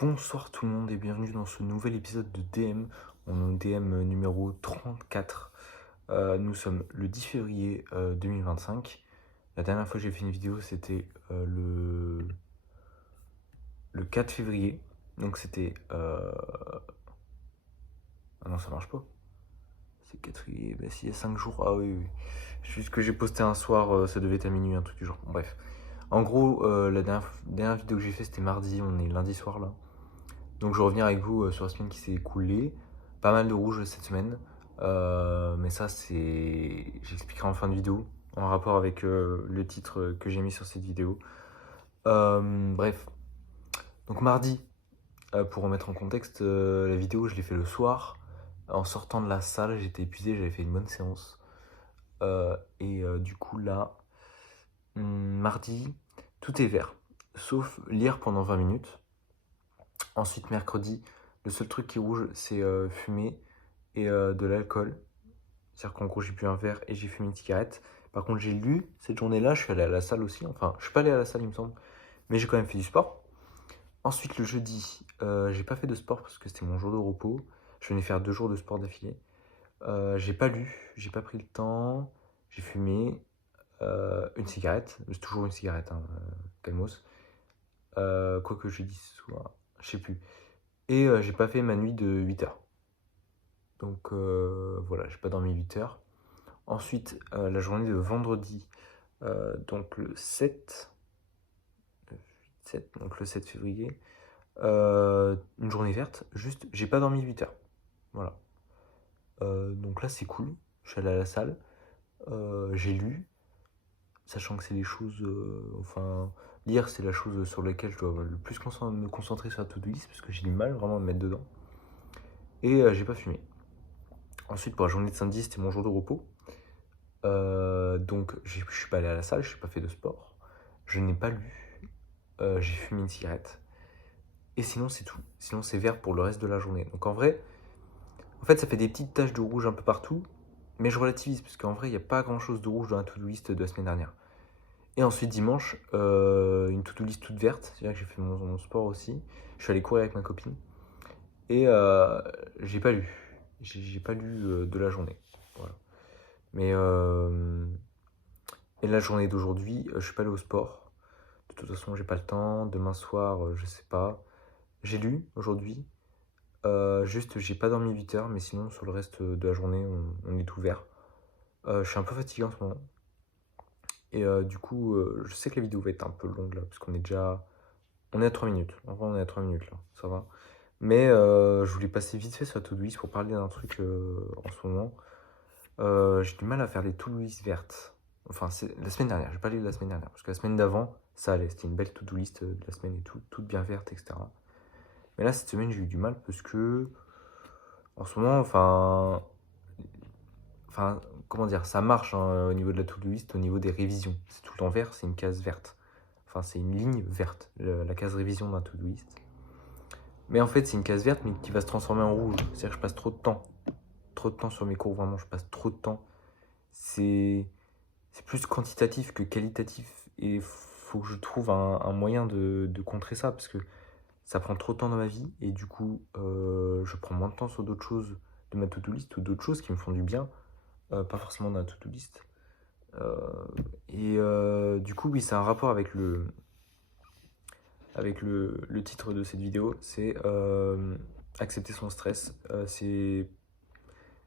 Bonsoir tout le monde et bienvenue dans ce nouvel épisode de DM. On est au DM numéro 34. Nous sommes le 10 février 2025. La dernière fois que j'ai fait une vidéo, c'était le 4 février. Donc c'était... Ah non, ça marche pas. C'est 4 février, bah si, il y a 5 jours. Ah oui, oui. Juste que j'ai posté un soir, ça devait être à minuit, un truc du genre. Bref. En gros, la dernière vidéo que j'ai fait, c'était mardi, on est lundi soir là. Donc je reviens avec vous sur la semaine qui s'est écoulée. Pas mal de rouge cette semaine. Mais ça, j'expliquerai en fin de vidéo, en rapport avec le titre que j'ai mis sur cette vidéo. Bref. Donc mardi, pour remettre en contexte, la vidéo, je l'ai fait le soir. En sortant de la salle, j'étais épuisé, j'avais fait une bonne séance. Du coup, là, mardi, tout est vert. Sauf lire pendant 20 minutes. Ensuite, mercredi, le seul truc qui est rouge, c'est fumer et de l'alcool. C'est-à-dire qu'en gros, j'ai bu un verre et j'ai fumé une cigarette. Par contre, j'ai lu cette journée-là, je suis allé à la salle aussi. Enfin, je suis pas allé à la salle, il me semble, mais j'ai quand même fait du sport. Ensuite, le jeudi, j'ai pas fait de sport parce que c'était mon jour de repos. Je venais faire 2 jours de sport d'affilée. J'ai pas lu, j'ai pas pris le temps. J'ai fumé une cigarette. C'est toujours une cigarette, hein, calmos. Quoique jeudi soir, je sais plus. Et j'ai pas fait ma nuit de 8 heures. Donc voilà, j'ai pas dormi 8 heures. Ensuite, la journée de vendredi, donc le 7, donc le 7 février, une journée verte, juste, j'ai pas dormi 8 heures. Voilà. Donc là, c'est cool. Je suis allé à la salle, j'ai lu, sachant que c'est les choses. Enfin, lire, c'est la chose sur laquelle je dois le plus me concentrer sur la to-do list, parce que j'ai du mal vraiment à me mettre dedans. Et j'ai pas fumé. Ensuite, pour la journée de samedi, c'était mon jour de repos. Donc, je suis pas allé à la salle, je n'ai pas fait de sport. Je n'ai pas lu. J'ai fumé une cigarette. Et sinon, c'est tout. Sinon, c'est vert pour le reste de la journée. Donc, en vrai, ça fait des petites taches de rouge un peu partout. Mais je relativise, parce qu'en vrai, il n'y a pas grand chose de rouge dans la to-do list de la semaine dernière. Et ensuite, dimanche, une to-do list toute verte. C'est-à-dire que j'ai fait mon sport aussi. Je suis allé courir avec ma copine. Et j'ai pas lu. J'ai pas lu de la journée. Voilà. Mais et la journée d'aujourd'hui, je suis pas allé au sport. De toute façon, j'ai pas le temps. Demain soir, je sais pas. J'ai lu aujourd'hui. Juste, j'ai pas dormi 8 heures, mais sinon, sur le reste de la journée, on est ouvert. Je suis un peu fatigué en ce moment. Et du coup, je sais que la vidéo va être un peu longue là, parce qu'on est déjà. On est à 3 minutes. En vrai, on est à 3 minutes là, ça va. Mais je voulais passer vite fait sur la to-do list pour parler d'un truc en ce moment. J'ai du mal à faire les to-do list vertes. Enfin, c'est la semaine dernière, j'ai pas lu la semaine dernière, parce que la semaine d'avant, ça allait, c'était une belle to-do list de la semaine et tout, toute bien verte, etc. Mais là, cette semaine, j'ai eu du mal parce que, en ce moment, comment dire, ça marche hein, au niveau de la to-do list, au niveau des révisions. C'est tout le temps vert, c'est une case verte. Enfin, c'est une ligne verte, la case révision d'un to-do list. Mais en fait, c'est une case verte, mais qui va se transformer en rouge. C'est-à-dire que je passe trop de temps. Trop de temps sur mes cours, vraiment, je passe trop de temps. C'est plus quantitatif que qualitatif. Et il faut que je trouve un moyen de contrer ça, parce que ça prend trop de temps dans ma vie. Et du coup, je prends moins de temps sur d'autres choses de ma to-do list ou d'autres choses qui me font du bien. Pas forcément dans la to-do list. Du coup, oui, c'est un rapport avec le titre de cette vidéo. C'est accepter son stress. C'est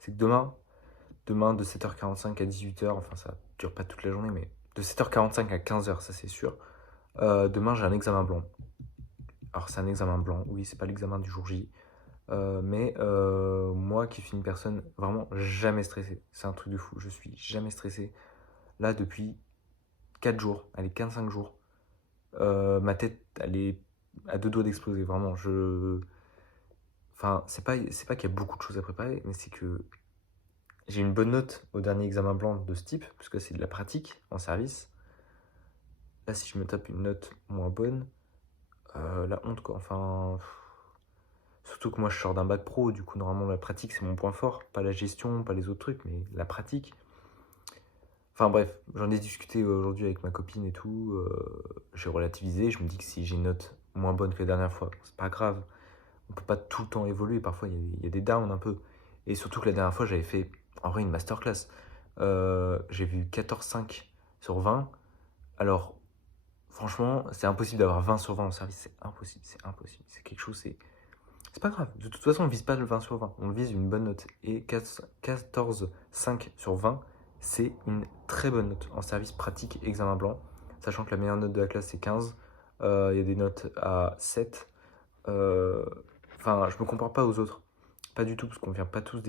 que demain de 7h45 à 18h, enfin ça dure pas toute la journée, mais de 7h45 à 15h, ça c'est sûr. Demain j'ai un examen blanc. Alors c'est un examen blanc, oui, c'est pas l'examen du jour J. Moi qui suis une personne vraiment jamais stressée, c'est un truc de fou, je suis jamais stressé. Là depuis 4 jours, allez 15-5 jours, ma tête elle est à 2 doigts d'exploser, vraiment. Enfin, c'est pas qu'il y a beaucoup de choses à préparer, mais c'est que j'ai une bonne note au dernier examen blanc de ce type, parce que c'est de la pratique en service. Là, si je me tape une note moins bonne, la honte quoi. Enfin, surtout que moi je sors d'un bac pro, du coup normalement la pratique c'est mon point fort, pas la gestion, pas les autres trucs, mais la pratique. Enfin bref, j'en ai discuté aujourd'hui avec ma copine et tout, j'ai relativisé, je me dis que si j'ai une note moins bonne que la dernière fois. C'est pas grave. On peut pas tout le temps évoluer. Parfois, il y a des downs un peu. Et surtout que la dernière fois, j'avais fait en vrai une masterclass. J'ai vu 14,5 sur 20. Alors, franchement, c'est impossible d'avoir 20 sur 20 en service. C'est impossible, c'est impossible. C'est quelque chose, c'est pas grave. De toute façon, on vise pas le 20 sur 20. On vise une bonne note. Et 14,5 sur 20, c'est une très bonne note en service pratique examen blanc. Sachant que la meilleure note de la classe, c'est 15. Il y a des notes à 7. Enfin, je me compare pas aux autres. Pas du tout, parce qu'on vient pas tous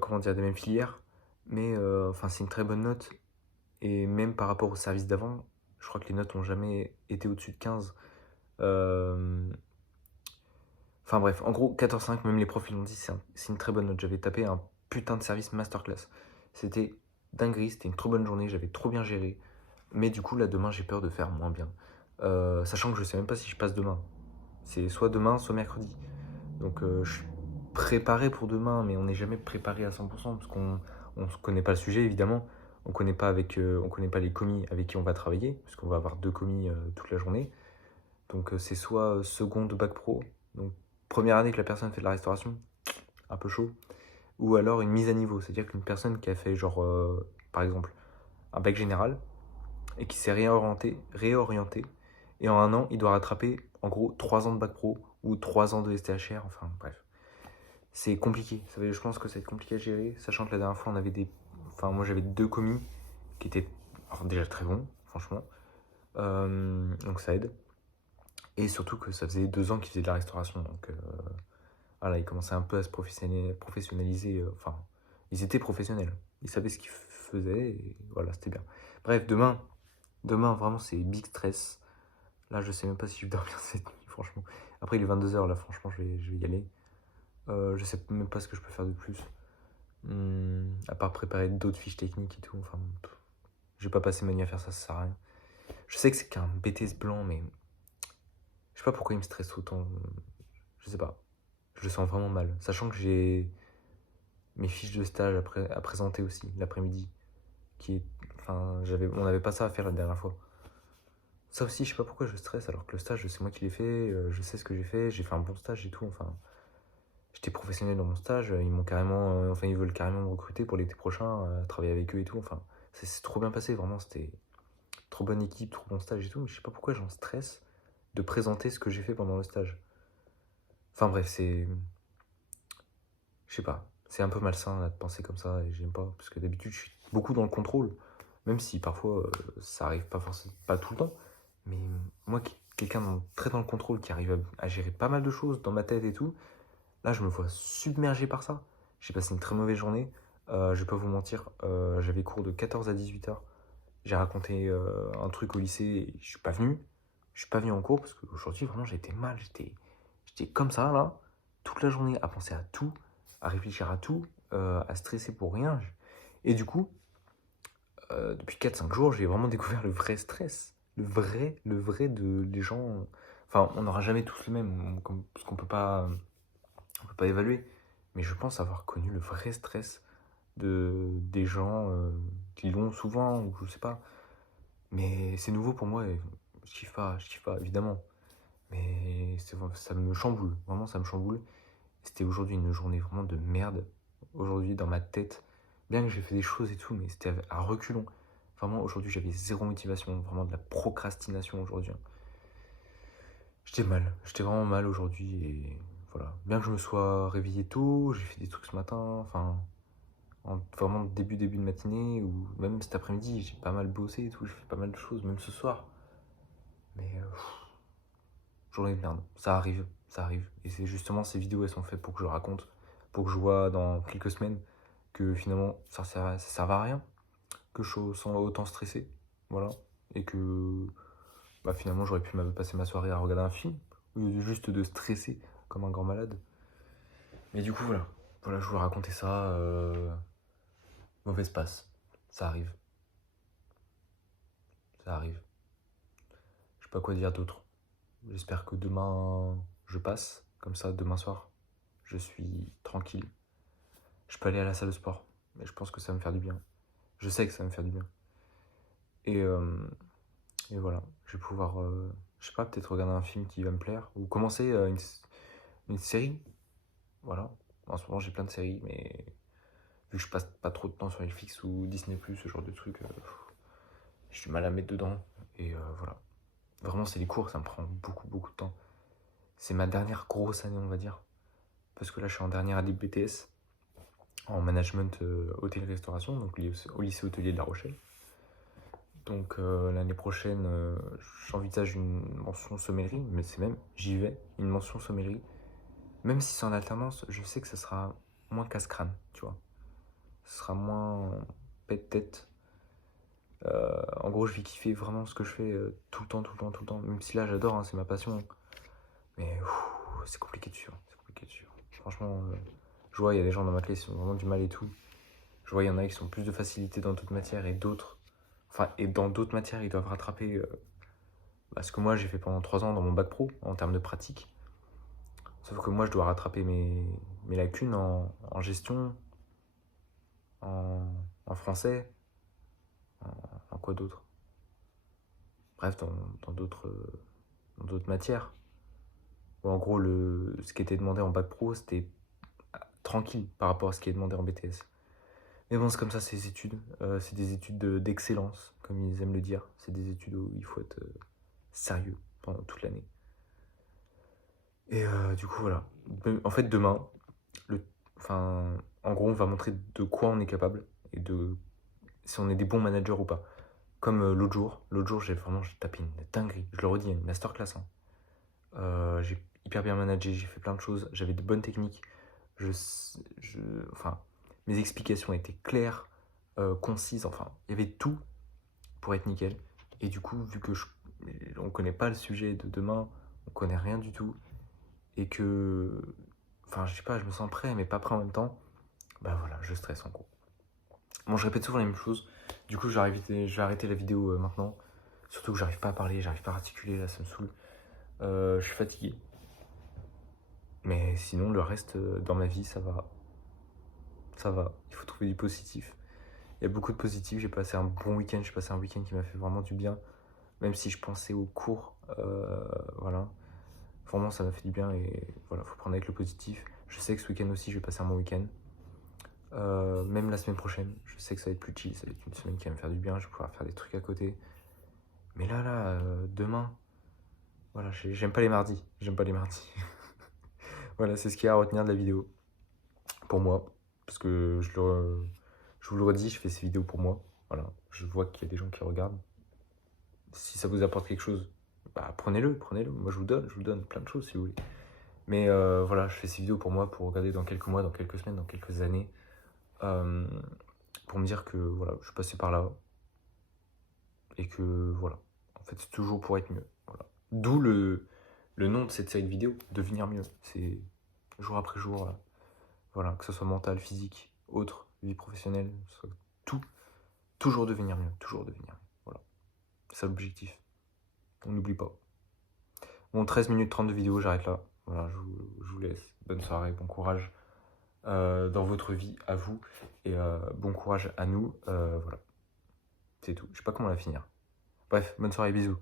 comment dire, des mêmes filières. Mais enfin, c'est une très bonne note. Et même par rapport au service d'avant, je crois que les notes n'ont jamais été au-dessus de 15. Enfin bref, en gros, 14,5, même les profs ils l'ont dit, c'est une très bonne note. J'avais tapé un putain de service masterclass. C'était dinguerie, c'était une trop bonne journée, j'avais trop bien géré. Mais du coup, là, demain, j'ai peur de faire moins bien. Sachant que je sais même pas si je passe demain. C'est soit demain, soit mercredi. Donc je suis préparé pour demain, mais on n'est jamais préparé à 100% parce qu'on ne connaît pas le sujet évidemment. On connaît pas on connaît pas les commis avec qui on va travailler, parce qu'on va avoir 2 commis toute la journée. Donc c'est soit seconde bac pro, donc première année que la personne fait de la restauration, un peu chaud, ou alors une mise à niveau, c'est-à-dire qu'une personne qui a fait genre par exemple un bac général et qui s'est réorienté, et en un an il doit rattraper en gros 3 ans de bac pro ou 3 ans de STHR, enfin bref. C'est compliqué, je pense que ça va être compliqué à gérer, sachant que la dernière fois on avait enfin moi j'avais 2 commis qui étaient alors, déjà très bons, franchement, donc ça aide. Et surtout que ça faisait 2 ans qu'ils faisaient de la restauration, donc voilà, ils commençaient un peu à se professionnaliser, enfin, ils étaient professionnels, ils savaient ce qu'ils faisaient, et voilà, c'était bien. Bref, demain vraiment c'est big stress. Là je sais même pas si je vais dormir cette nuit, franchement. Après il est 22h là, franchement je vais y aller. Je sais même pas ce que je peux faire de plus. À part préparer d'autres fiches techniques et tout, enfin, je vais pas passer ma nuit à faire ça, ça sert à rien. Je sais que c'est qu'un BTS blanc, mais je sais pas pourquoi il me stresse autant. Je sais pas. Je le sens vraiment mal. Sachant que j'ai mes fiches de stage à présenter aussi l'après-midi. Enfin, on n'avait pas ça à faire la dernière fois. Ça aussi, je sais pas pourquoi je stresse alors que le stage, c'est moi qui l'ai fait. Je sais ce que j'ai fait un bon stage et tout. Enfin, j'étais professionnel dans mon stage. Ils veulent carrément me recruter pour l'été prochain, travailler avec eux et tout. Enfin, c'est trop bien passé. Vraiment, c'était trop bonne équipe, trop bon stage et tout. Mais je sais pas pourquoi j'en stresse de présenter ce que j'ai fait pendant le stage. Enfin bref, je sais pas, c'est un peu malsain là, de penser comme ça et j'aime pas parce que d'habitude je suis beaucoup dans le contrôle, même si parfois ça arrive pas forcément, pas tout le temps, mais moi quelqu'un très dans le contrôle qui arrive à gérer pas mal de choses dans ma tête et tout, là je me vois submergé par ça. J'ai passé une très mauvaise journée, je vais pas vous mentir, j'avais cours de 14 à 18h, j'ai raconté un truc au lycée et je suis pas venu en cours parce qu'aujourd'hui vraiment j'ai été mal, j'étais comme ça là, toute la journée à penser à tout, à réfléchir à tout, à stresser pour rien. Et du coup, depuis 4-5 jours, j'ai vraiment découvert le vrai stress. Le vrai de les gens. Enfin, on n'aura jamais tous le même, parce qu'on peut pas évaluer. Mais je pense avoir connu le vrai stress des gens qui l'ont souvent, ou je sais pas. Mais c'est nouveau pour moi et je kiffe pas, évidemment. Mais ça me chamboule, vraiment ça me chamboule. C'était aujourd'hui une journée vraiment de merde. Aujourd'hui, dans ma tête, bien que j'ai fait des choses et tout, mais c'était à reculons. Vraiment, aujourd'hui, j'avais zéro motivation, vraiment de la procrastination aujourd'hui. J'étais vraiment mal aujourd'hui et voilà. Bien que je me sois réveillé tôt, j'ai fait des trucs ce matin, enfin, vraiment début de matinée ou même cet après-midi, j'ai pas mal bossé et tout, j'ai fait pas mal de choses, même ce soir. Mais journée de merde, ça arrive, ça arrive. Et c'est justement ces vidéos, elles sont faites pour que je raconte, pour que je vois dans quelques semaines que finalement ça servait à rien, que je sens autant stressé, voilà. Et que finalement j'aurais pu passer ma soirée à regarder un film, au lieu juste de stresser comme un grand malade. Mais du coup voilà, je voulais raconter ça, mauvaise passe, ça arrive, ça arrive. Je sais pas quoi dire d'autre. J'espère que demain je passe, comme ça demain soir, je suis tranquille. Je peux aller à la salle de sport, mais je pense que ça va me faire du bien. Je sais que ça va me faire du bien. Et Et voilà, je vais pouvoir, je sais pas, peut-être regarder un film qui va me plaire, ou commencer une série. Voilà, en ce moment j'ai plein de séries, mais vu que je passe pas trop de temps sur Netflix ou Disney+, ce genre de trucs, j'ai du mal à mettre dedans. Et voilà, vraiment c'est les cours, ça me prend beaucoup de temps. C'est ma dernière grosse année, on va dire, parce que là je suis en dernière année de BTS, en management hôtellerie-restauration, donc au lycée hôtelier de La Rochelle. Donc l'année prochaine, j'envisage une mention sommellerie, mais c'est même, j'y vais, une mention sommellerie. Même si c'est en alternance, je sais que ça sera moins casse-crâne, tu vois. Ce sera moins pète-tête. En gros, je vais kiffer vraiment ce que je fais tout le temps. Même si là, j'adore, hein, c'est ma passion. Mais c'est compliqué de suivre, c'est compliqué de suivre. Franchement, je vois, il y a des gens dans ma classe qui ont vraiment du mal et tout. Je vois, il y en a qui ont plus de facilité dans d'autres matières et d'autres... Enfin, et dans d'autres matières, ils doivent rattraper ce que moi, j'ai fait pendant 3 ans dans mon bac pro, en termes de pratique. Sauf que moi, je dois rattraper mes lacunes en gestion, en français, en quoi d'autre? Bref, dans d'autres matières. Ou en gros, ce qui était demandé en bac pro, c'était tranquille par rapport à ce qui est demandé en BTS. Mais bon, c'est comme ça, ces études. C'est des études d'excellence, comme ils aiment le dire. C'est des études où il faut être sérieux pendant toute l'année. Et du coup, voilà. En fait, demain, en gros, on va montrer de quoi on est capable et de si on est des bons managers ou pas. Comme l'autre jour, j'ai tapé une dinguerie. Je le redis, une masterclass. Hein. J'ai hyper bien managé, j'ai fait plein de choses, j'avais de bonnes techniques. Je, je, enfin, mes explications étaient claires, concises. Enfin, il y avait tout pour être nickel. Et du coup, vu que on connaît pas le sujet de demain, on connaît rien du tout, et que, enfin, je sais pas, je me sens prêt, mais pas prêt en même temps. Bah voilà, je stresse en gros. Bon, je répète souvent la même chose. Du coup, je vais arrêter la vidéo maintenant. Surtout que j'arrive pas à parler, j'arrive pas à articuler, là, ça me saoule. Je suis fatigué. Mais sinon, le reste dans ma vie, ça va. Ça va. Il faut trouver du positif. Il y a beaucoup de positif. J'ai passé un bon week-end. J'ai passé un week-end qui m'a fait vraiment du bien. Même si je pensais aux cours. Voilà. Vraiment, ça m'a fait du bien. Et voilà, faut prendre avec le positif. Je sais que ce week-end aussi, je vais passer un bon week-end. Même la semaine prochaine, je sais que ça va être plus chill. Ça va être une semaine qui va me faire du bien. Je vais pouvoir faire des trucs à côté. Mais là, demain, voilà, j'aime pas les mardis. J'aime pas les mardis. Voilà, c'est ce qu'il y a à retenir de la vidéo. Pour moi. Parce que je vous le redis, je fais ces vidéos pour moi. Voilà, je vois qu'il y a des gens qui regardent. Si ça vous apporte quelque chose, bah prenez-le. Moi, je vous donne plein de choses si vous voulez. Mais voilà, je fais ces vidéos pour moi, pour regarder dans quelques mois, dans quelques semaines, dans quelques années. Pour me dire que voilà, je suis passé par là. Et que voilà, en fait, c'est toujours pour être mieux. Voilà. D'où le nom de cette série de vidéos, devenir mieux. C'est jour après jour, voilà, que ce soit mental, physique, autre, vie professionnelle, tout, toujours devenir mieux, toujours devenir mieux. Voilà, c'est ça l'objectif. On n'oublie pas. Bon, 13 minutes 30 de vidéo, j'arrête là. Voilà, je vous laisse. Bonne soirée, bon courage dans votre vie, à vous. Et bon courage à nous. Voilà, c'est tout. Je sais pas comment la finir. Bref, bonne soirée, bisous.